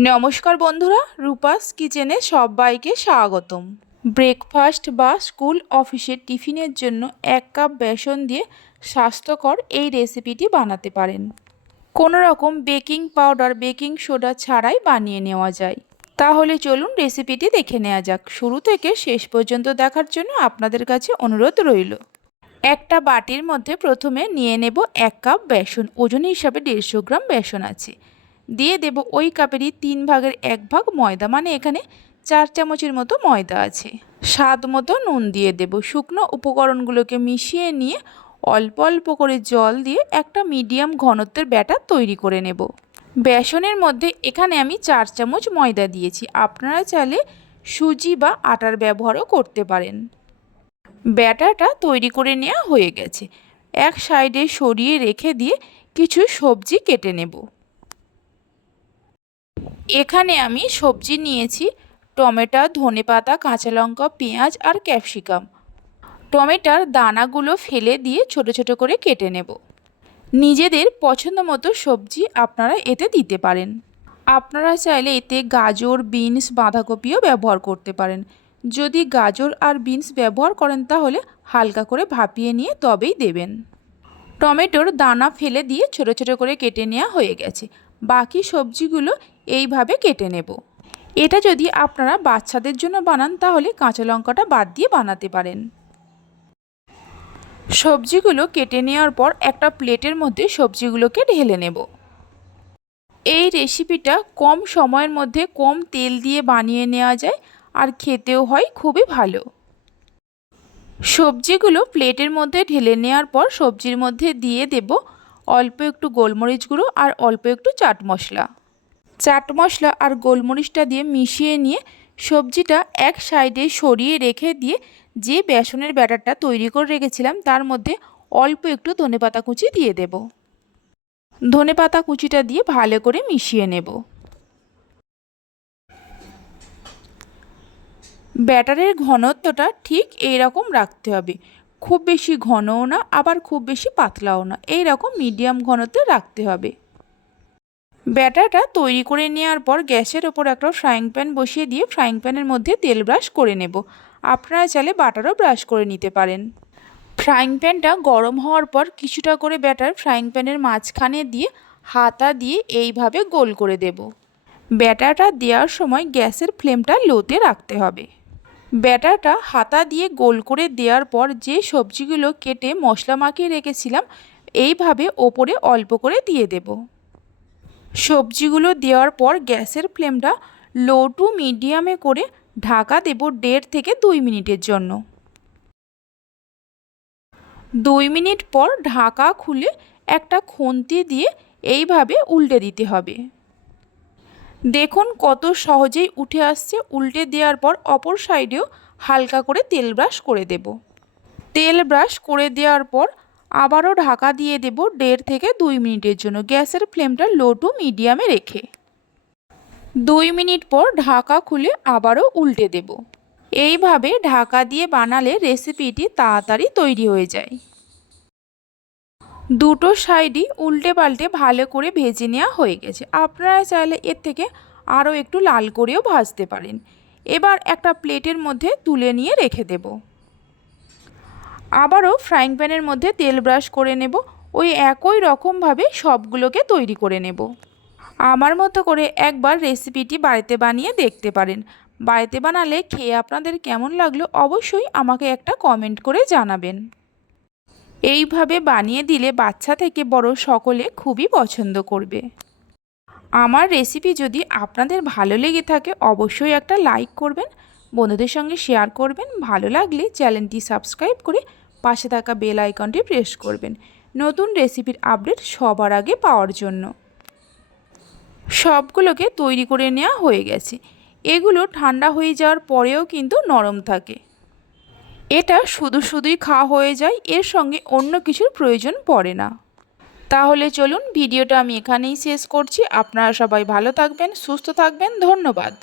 নমস্কার বন্ধুরা, রূপাস কিচেনে সবাইকে স্বাগতম। ব্রেকফাস্ট বা স্কুল অফিসের টিফিনের জন্য এক কাপ বেসন দিয়ে স্বাস্থ্যকর এই রেসিপিটি বানাতে পারেন। কোনো রকম বেকিং পাউডার, বেকিং সোডা ছাড়াই বানিয়ে নেওয়া যায়। তাহলে চলুন রেসিপিটি দেখে নেওয়া যাক। শুরু থেকে শেষ পর্যন্ত দেখার জন্য আপনাদের কাছে অনুরোধ রইল। একটা বাটির মধ্যে প্রথমে নিয়ে নেব এক কাপ বেসন। ওজন হিসাবে দেড়শো গ্রাম বেসন আছে। দিয়ে দেব ওই কাপেরই তিন ভাগের এক ভাগ ময়দা মানে এখানে চার চামচের মতো ময়দা আছে। স্বাদ মতো নুন দিয়ে দেব। শুকনো উপকরণগুলোকে মিশিয়ে নিয়ে অল্প অল্প করে জল দিয়ে একটা মিডিয়াম ঘনত্বের ব্যাটার তৈরি করে নেব। বেসনের মধ্যে এখানে আমি চার চামচ ময়দা দিয়েছি। আপনারা চাইলে সুজি বা আটার ব্যবহারও করতে পারেন। ব্যাটারটা তৈরি করে নেওয়া হয়ে গেছে। এক সাইডে সরিয়ে রেখে দিয়ে কিছু সবজি কেটে নেব। এখানে আমি সবজি নিয়েছি, টমেটো, ধনেপাতা, কাঁচা লঙ্কা, পেঁয়াজ আর ক্যাপসিকাম। টমেটোর দানাগুলো ফেলে দিয়ে ছোট ছোট করে কেটে নেব। নিজেদের পছন্দ মতো সবজি আপনারা এতে দিতে পারেন। আপনারা চাইলে এতে গাজর, বিনস, বাঁধাকপিও ব্যবহার করতে পারেন। যদি গাজর আর বিনস ব্যবহার করেন তাহলে হালকা করে ভাপিয়ে নিয়ে তবেই দেবেন। টমেটোর দানা ফেলে দিয়ে ছোট ছোট করে কেটে নেওয়া হয়ে গেছে। বাকি সবজিগুলো এইভাবে কেটে নেব। এটা যদি আপনারা বাচ্চাদের জন্য বানান, তাহলে কাঁচা লঙ্কাটা বাদ দিয়ে বানাতে পারেন। সবজিগুলো কেটে নেওয়ার পর একটা প্লেটের মধ্যে সবজিগুলোকে ঢেলে নেব। এই রেসিপিটা কম সময়ের মধ্যে কম তেল দিয়ে বানিয়ে নেওয়া যায় আর খেতেও হয় খুবই ভালো। সবজিগুলো প্লেটের মধ্যে ঢেলে নেওয়ার পর সবজির মধ্যে দিয়ে দেব অল্প একটু গোলমরিচ গুঁড়ো আর অল্প একটু চাট মশলা। চাট মশলা আর গোলমরিচটা দিয়ে মিশিয়ে নিয়ে সবজিটা এক সাইডে সরিয়ে রেখে দিয়ে যে বেসনের ব্যাটারটা তৈরি করে রেখেছিলাম, তার মধ্যে অল্প একটু ধনেপাতা কুচি দিয়ে দেব। ধনেপাতা কুচিটা দিয়ে ভালো করে মিশিয়ে নেব। ব্যাটারের ঘনত্বটা ঠিক এই রকম রাখতে হবে। খুব বেশি ঘনও না, আবার খুব বেশি পাতলাও না। এই রকম মিডিয়াম ঘনত্বে রাখতে হবে। ব্যাটারটা তৈরি করে নেওয়ার পর গ্যাসের ওপর একটা ফ্রাইং প্যান বসিয়ে দিয়ে ফ্রাইং প্যানের মধ্যে তেল ব্রাশ করে নেব। আপনারা চাইলে বাটারও ব্রাশ করে নিতে পারেন। ফ্রাইং প্যানটা গরম হওয়ার পর কিছুটা করে ব্যাটার ফ্রাইং প্যানের মাঝখানে দিয়ে হাতা দিয়ে এইভাবে গোল করে দেব। ব্যাটারটা দেওয়ার সময় গ্যাসের ফ্লেমটা লোতে রাখতে হবে। ব্যাটারটা হাতা দিয়ে গোল করে দেওয়ার পর যে সবজিগুলো কেটে মশলা মাখিয়ে রেখেছিলাম, এইভাবে ওপরে অল্প করে দিয়ে দেব। সবজিগুলো দেওয়ার পর গ্যাসের ফ্লেমটা লো টু মিডিয়ামে করে ঢাকা দেব দেড় থেকে দুই মিনিটের জন্য। দুই মিনিট পর ঢাকা খুলে একটা খুন্তি দিয়ে এইভাবে উল্টে দিতে হবে। দেখুন কত সহজেই উঠে আসছে, উল্টে দেওয়ার পর অপর সাইডেও হালকা করে তেল ব্রাশ করে দেব। তেল ব্রাশ করে দেওয়ার পর আবারও ঢাকা দিয়ে দেব দেড় থেকে দুই মিনিটের জন্য। গ্যাসের ফ্লেমটা লো টু মিডিয়ামে রেখে। দুই মিনিট পর ঢাকা খুলে আবারও উল্টে দেব। এইভাবে ঢাকা দিয়ে বানালে রেসিপিটি তাড়াতাড়ি তৈরি হয়ে যায়। দুটো সাইডই উল্টে পাল্টে ভালো করে ভেজে নেওয়া হয়ে গেছে। আপনারা চাইলে এর থেকে আরও একটু লাল করেও ভাজতে পারেন। এবার একটা প্লেটের মধ্যে তুলে নিয়ে রেখে দেব। আবারও ফ্রাইং প্যানের মধ্যে তেল ব্রাশ করে নেব। ওই একই রকমভাবে সবগুলোকে তৈরি করে নেব। আমার মতো করে একবার রেসিপিটি বাড়িতে বানিয়ে দেখতে পারেন। বাড়িতে বানালে খেয়ে আপনাদের কেমন লাগল অবশ্যই আমাকে একটা কমেন্ট করে জানাবেন। এইভাবে বানিয়ে দিলে বাচ্চা থেকে বড় সকলে খুবই পছন্দ করবে। আমার রেসিপি যদি আপনাদের ভালো লেগে থাকে অবশ্যই একটা লাইক করবেন, বন্ধুদের সঙ্গে শেয়ার করবেন। ভালো লাগলে চ্যানেলটি সাবস্ক্রাইব করে পাশে থাকা বেল আইকনটি প্রেস করবেন। নতুন রেসিপির আপডেট সবার আগে পাওয়ার জন্য। সবগুলোকে তৈরি করে নেওয়া হয়ে গেছে। এগুলো ঠান্ডা হয়ে যাওয়ার পরেও কিন্তু নরম থাকে। এটা শুধু শুধুই খাওয়া হয়ে যায়, এর সঙ্গে অন্য কিছুর প্রয়োজন পড়ে না। তাহলে চলুন, ভিডিওটা আমি এখানেই শেষ করছি। আপনারা সবাই ভালো থাকবেন, সুস্থ থাকবেন, ধন্যবাদ।